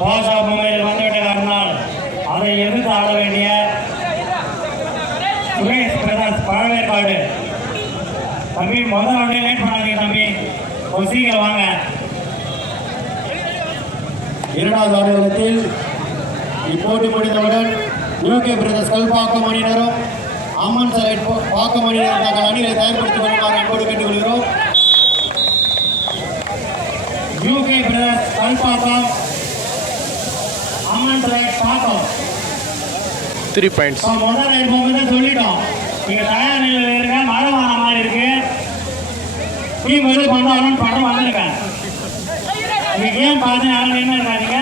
பாஷா மும்பையில் வந்துவிட்ட காரணத்தால் அதை எதிர்த்து ஆட வேண்டிய சுரேஷ் பிரதாஸ் பழவேற்காடு. தம்பி முதல் ஒன்றே லேட் பண்ணாதீங்க தம்பி, ஒரு சீக்கிரம் வாங்க. இரண்டாவது ஆடுகளத்தில் இப்போட்டி முடிந்தவுடன் யூகே பிரதர்ஸ் கல்பாக்கம் அணியினரும் அம்மன் சலைட் பாக்கம் அணியினர் தங்கள் அணிகளை தயார்படுத்திக் கொள்ளுமாறு அன்போடு கேட்டுக்கொள்கிறோம். யூகே பிரதர்ஸ் கல்பாக்கம், அம்மன் சலைட் பாக்கம் 3 points. முதல் ரைட் போகும்போது சொல்லிட்டோம், நீங்க தயார் நிலையில் இருக்க, மழை வர மாதிரி இருக்கு, டீம் எது பண்ணாலும் படம் வந்துருங்க. நீங்க கேம் பார்த்து யாரும் என்ன இருக்காதீங்க,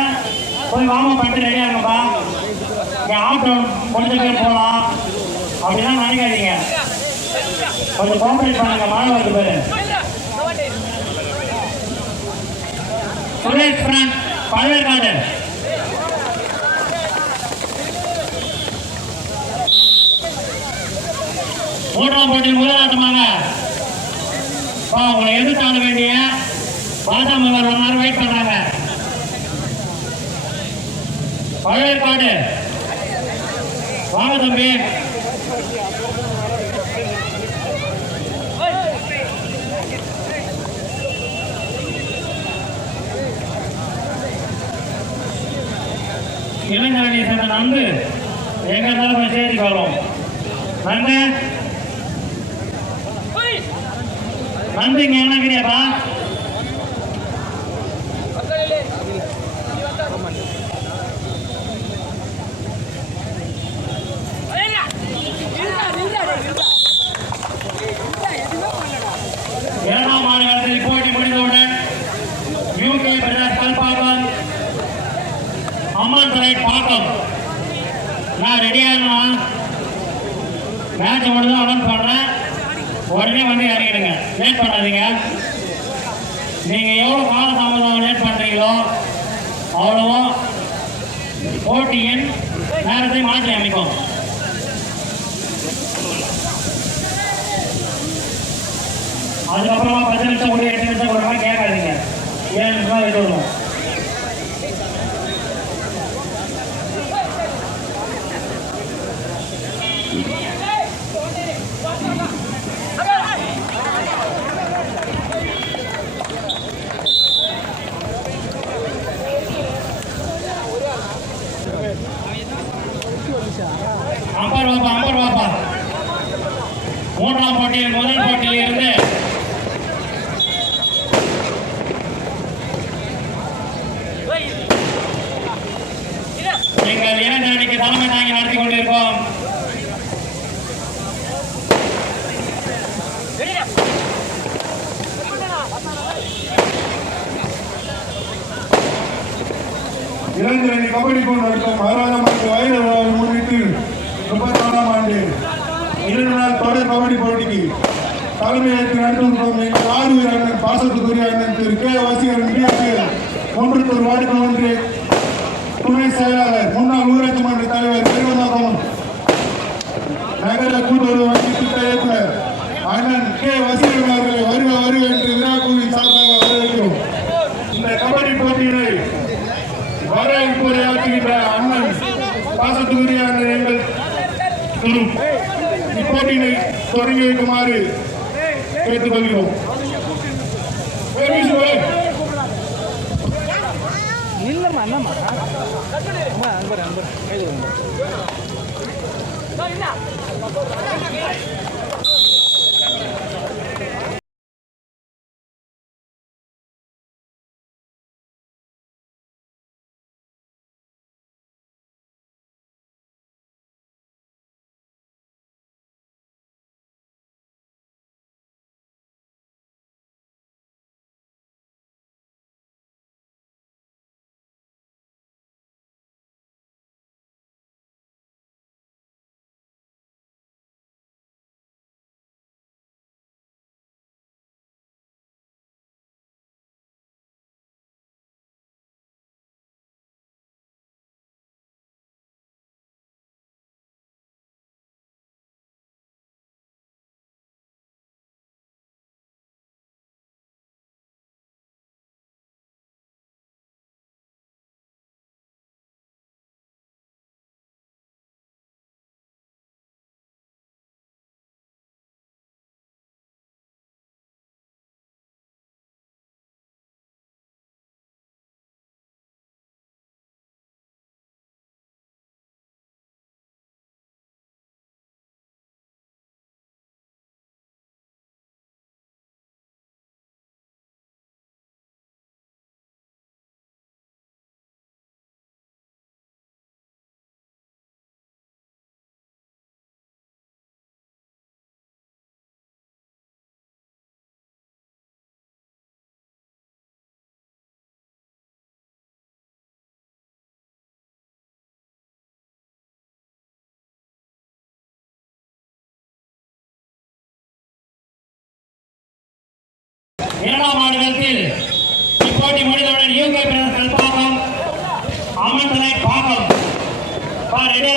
போய் வார்ம் அப் பண்ணிட்டு ரெடியா இருங்கப்பா. ஆட்டோ கொஞ்ச பேர் போகலாம் அப்படிலாம் நினைக்காதீங்க, கொஞ்சம் கோஆபரேட் பண்ணுங்க. மழை வந்து பேரு சுரேஷ் பிரான் பழவேற்காடு. மூன்றாம் போட்டியில் முதலாட்டமாக உங்களை எதிர்த்தாட வேண்டிய பாதாம் ஒரு நேரம் வெயிட் பண்றாங்க. பழவேற்காடு வாங்க தம்பி. இளைஞரணி சேர்ந்த நந்து எங்க இருந்தாலும் போய் சேர்த்துக்கு வரும். நந்து நந்து இங்க என்னங்கிறியாப்பா? இரண்டாம் ஆடுகளத்தில் போட்டி முடிந்தவுடன் யூகே பிரதர்ஸ் கல்பாக்கம், அம்மன் சலைட் பாக்கம் நான் ரெடியாக மேட்ச் முடிஞ்சு அனௌன்ஸ் பண்றேன். உடனே வந்து இறங்கிடுங்க, லேட் பண்ணாதீங்க. நீங்க எவ்வளவு கால தாமதம் லேட் பண்றீங்களோ அவ்வளவோ போட்டியின் நேரத்தை மாற்றி அமைக்கும். அதுக்கப்புறமா 10 நிமிஷம் கூட 8 நிமிஷம் கூட கேட்காதீங்க, 7 நிமிஷம் இது வரும். அம்பர் வாப்பா. மூன்றாம் போட்டியில் முதல் போட்டியில் இருந்து எங்கள் இரண்டு அணிக்கு தலைமை தாங்கி நடத்தி கொண்டிருக்கோம். இளைஞரணி கபடி போல் நடக்கும் 6ஆம் ஆண்டு வயது விழாவை முன்னிட்டு 34ஆம் ஆண்டு 2 நாள் தொடர் கபடி போட்டிக்கு தலைமையேற்று நடத்துகிறோம். எங்கள் ஆறுவர் அண்ணன் பாசத்துக்குரிய அண்ணன் திரு கே வசீகரன் பிஎஸ்எல் ஒன்றுத்தூர் வார்டு ஒன்று துணை செயலாளர், முன்னாள் ஊராட்சி மன்ற தலைவர், பெருமதாபம் நகர கூட்டுறவு வங்கி திட்ட இயக்குனர் அண்ணன் கே வசீகரன் அவர்களை வருக என்று விழாக்குழுவின் சார்பாக வரவேற்கிறோம். இந்த கபடி போட்டியினை வரவேற்புரையாற்றுகின்ற அண்ணன் பாசத்துக்குரிய அண்ணன் எங்கள் இப்போட்டியினை தொடங்கி வைக்குமாறு கேட்டுக்கொள்கிறோம். இல்லம்மா என்னம்மா அன்பர் இரண்டாம் ஆடுகளத்தில் இப்போட்டி முடிந்தவுடன் யூகே பிரதர்ஸ் கல்பாக்கம் அம்மன் தலை பாக்கம் ரெடியா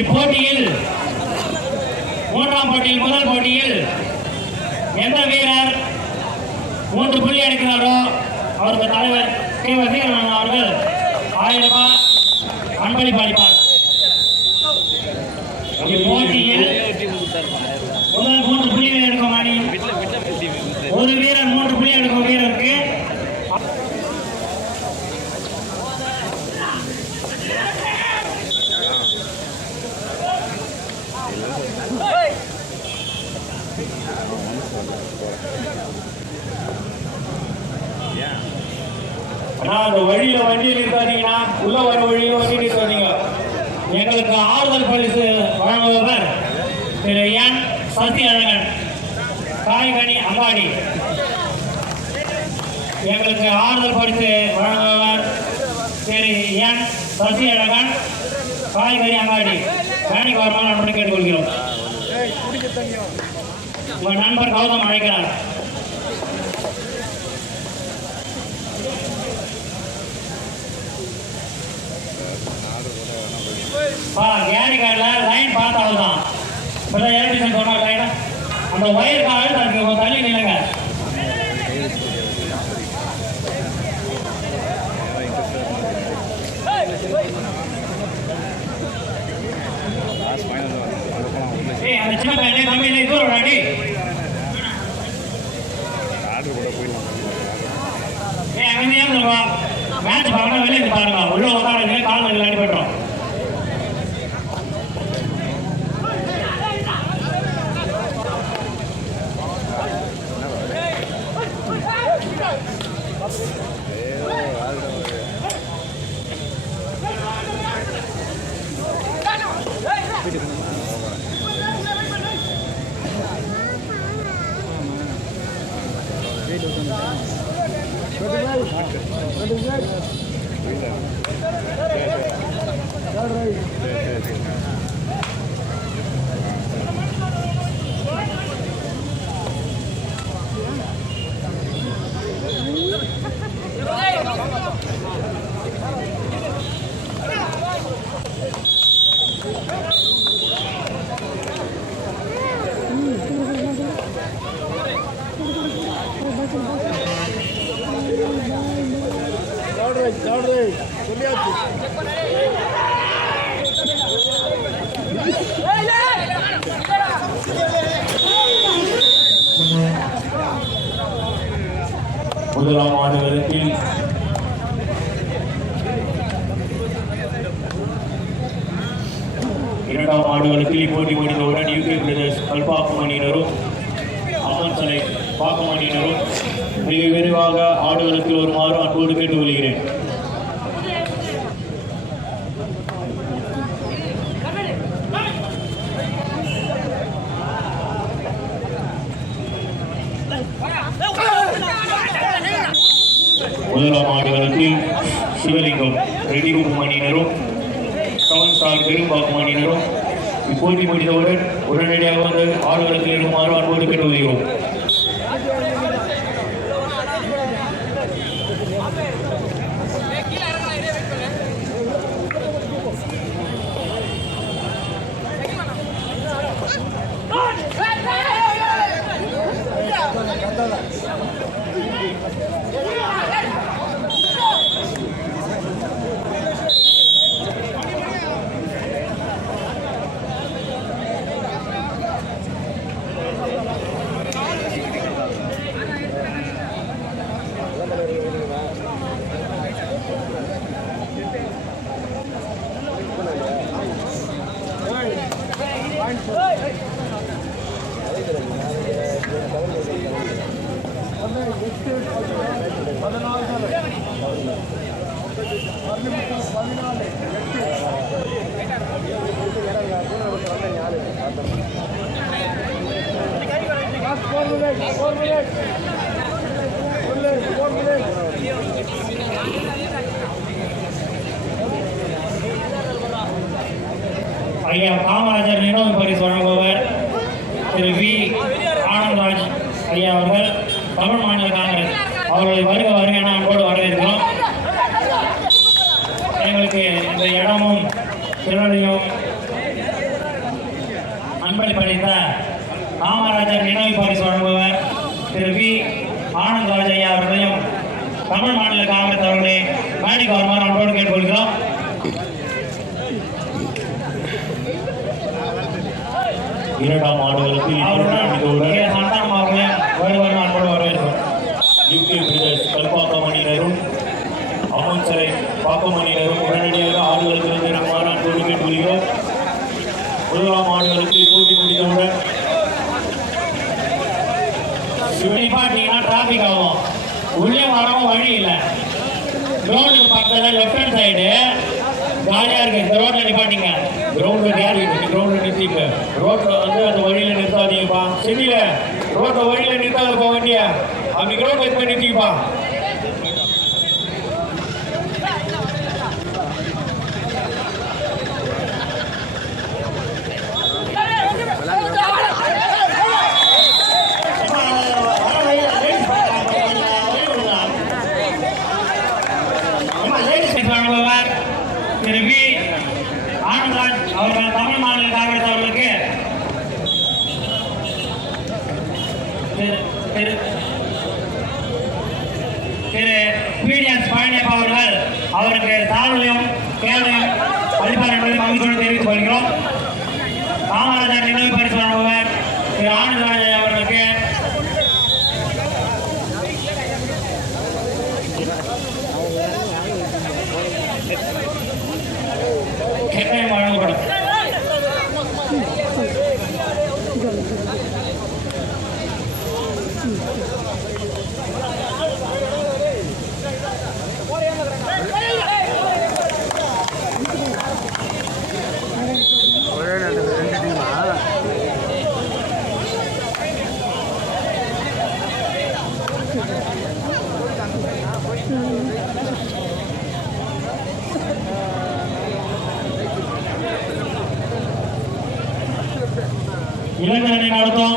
இப்போட்டியில் மூன்றாம் போட்டியில் முதல் போட்டியில் எந்த வீரர் 3 புள்ளி எடுக்கிறாரோ அவருக்கு தலைவர் கே வசீகரன் அவர்கள் 1000 ரூபாய் அன்பளிப்பு அளிப்பார். இப்போட்டியில் முதல் 3 புள்ளிகள் எடுக்கும் அணி ஒரு வீரர் 3 புள்ளி எடுக்கும் வீரருக்கு அந்த வழியில வண்டி நிறுத்தாதீங்கன்னா உள்ள வர வழியில வண்டி நிறுத்தாதீங்க. எங்களுக்கு ஆறுதல் பரிசு வழங்குபவர் திரு என் சசி அழகன் காய்கனி அங்காடி. எங்களுக்கு ஆறுதல் பரிசு வழங்குபவர் திரு என் சசி அழகன் காய்கறி அங்காடி. வேலைக்கு வருமானம் நண்பரை கேட்டுக்கொள்கிறோம். உங்கள் நண்பர் கௌதம் அழைக்கிறார். கேரி கார்டில் லைன் பார்த்தால்தான் இப்போதான் எலக்ட்ரிஷன் சொன்னார் லைனா அந்த ஒயர் கார்டு தனக்கு தள்ளி நில்லுங்க. அந்த சின்ன பையனே கம்மியிலே தூரம் அடி அமைதியாக மேட்ச் பார்க்கணும். வெளியே பாருங்க உள்ள உட்காருங்க கால் வந்து அடிபட்டுரும். முதலாம் ஆடுகளத்தில் இரண்டாம் ஆடுகளத்தில் இப்போட்டி முடிந்தவுடன் யூகே பிரதர்ஸ் கல்பாக்கம் அணியினரும் அம்மன் சலை பாக்கம் அணியினரும் மிக விரைவாக ஆடுகளத்தில் வருமாறு அன்போடு கேட்டுக்கொள்கிறேன். முதலாம் ஆடுகளத்தில் சிவலிங்கம் ரெட்டிகுப்பம் அணியினரும் செவன் ஸ்டார் பெரும்பாக்கம் அணியினரும் இப்போட்டி முடிந்தவுடன் உடனடியாக வந்து ஆடுகளத்தில் இருக்குமாறு அன்போடு கேட்டுக்கொள்கிறோம். ஐயா காமராஜர் நினைவு பரிசு வழங்குபவர் திரு வி ஆனந்தராஜ் ஐயா அவர்கள் தமிழ் மாநில காங்கிரஸ் அவர்களை வருக என அன்போடு வரவேற்கிறோம். எங்களுக்கு இந்த இடமும் திறனையும் அன்பளிப்பளித்த காமராஜர் நினைவு பரிசு வழங்குபவர் திரு வி ஆனந்தராஜ் ஐயா அவர்களையும் தமிழ் மாநில காங்கிரஸ் அவர்களை மேடைக்கு வருமாறு அன்போடு கேட்டுக்கொள்கிறோம். இரண்டாம் ஆடுகளுக்கு சந்தானம் அவர்களையும் வருவார் அன்போடு வரவேற்கிறோம். யூகே பிரதர்ஸ் கல்பாக்கம் அணியினரும் அம்மன் சிலை பாக்கம் அணியினரும் உடனடியாக ஆடுகளுக்கு இறங்குமாறு அன்போடு கேட்டுக்கொள்கிறோம். முதலாம் ஆடுகளுக்கு போட்டி முடித்தவுடன் நிப்பாட்டிங்கன்னா டிராபிக் ஆகும். உள்ளே வரவும் வழி இல்லை. ரோடுக்கு பக்கத்தில் லெஃப்ட் ஹேண்ட் சைடு காலியாக இருக்கு. இந்த ரோட்டில் நிப்பாட்டிங்க. கிரவுண்டில் நிறுத்திட்டு ரோட்டில் வந்து அந்த வழியில் நிறுத்தாதீங்கப்பா. சென்னையில் ரோட்டை வழியில் நிறுத்தாத போக வேண்டிய அப்படி கிரவுண்ட் எடுத்து நிறுத்திப்பா. திரு வி ஆனந்தராஜ் அவர்கள் தமிழ் மாநில காங்கிரஸ் அவர்களுக்கு திரு பிடிஎஸ் பழனியப்பா அவர்கள் அவருக்கு தாழ்வையும் கேள்வியும் அளிப்பார் என்பதை மகிழ்ச்சியோடு தெரிவித்துக் கொள்கிறோம். காமராஜர் நினைவு பரிசு வழங்குவர் திரு ஆனந்தராஜ் அவர்களுக்கு கட்டாயம் வழங்கப்படும். இளைஞரணி நடத்தும்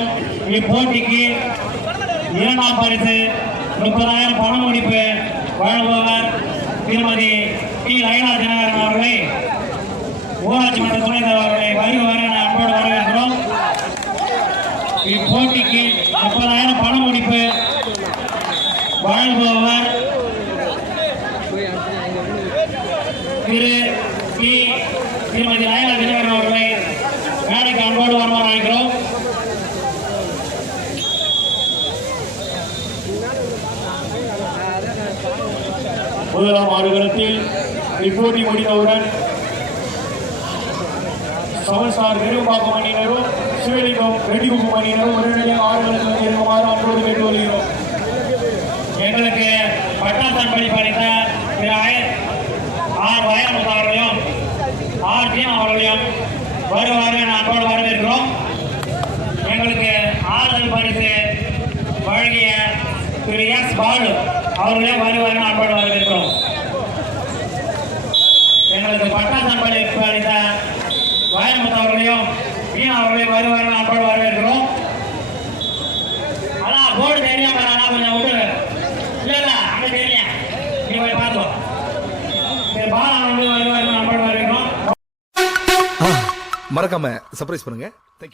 இப்போட்டிக்கு இரண்டாம் பரிசு 30,000 பண முடிப்பு வழங்குபவர் திருமதி டி லைலா தினகரன் அவர்களை ஊராட்சி மன்ற துணைத் தலைவர்களை வருக என அன்போடு வரவேற்கிறோம். இப்போட்டிக்கு 30,000 பண முடிப்பு வழங்குபவர் திருமதி லைலா தினகரன் அவர்களை மேடைக்கு அன்போடு வருமாறு அழைக்கிறோம். முதலாம் ஆடுகளத்தில் இப்போட்டி முடிந்தவுடன் சமன்ஸ்டார் விரும்பாக்கம் அணியினரும் சிவலிங்கம் வெடிகுப்பு அணியினரும் உடனடியாக ஆடுகளத்தில் இருக்குமாறு அன்போடு கேட்டு வருகிறோம். எங்களுக்கு பட்டாசு அன்பளிப்பு அளித்த திரு ஆர் வைரமுத்து அவர்களையும் ஆர் ஜீவன் அவர்களையும் வருவாரு அன்போடு வரவேற்கிறோம். எங்களுக்கு ஆறுதல் பரிசு வழங்கிய திரு எஸ் பாலு அவர்களையும் வருவாரு அன்போடு வரவேற்கிறோம். எங்களுக்கு பட்டாசு அன்பளிப்பு அளித்த வைரமுத்து அவர்களையும் ஜீவன் அவர்களையும் வருவாரு அன்போடு வரவேற்கிறோம். அதான் போர்டு தெரியாம கொஞ்சம் விட்டு இல்ல அங்க தெரியல நீ போய் பார்த்தோம். பாலா வருவாரு அன்போடு வரவேற்கிறோம். மறக்காம சர்ப்ரைஸ் பண்ணுங்க. தேங்க்யூ.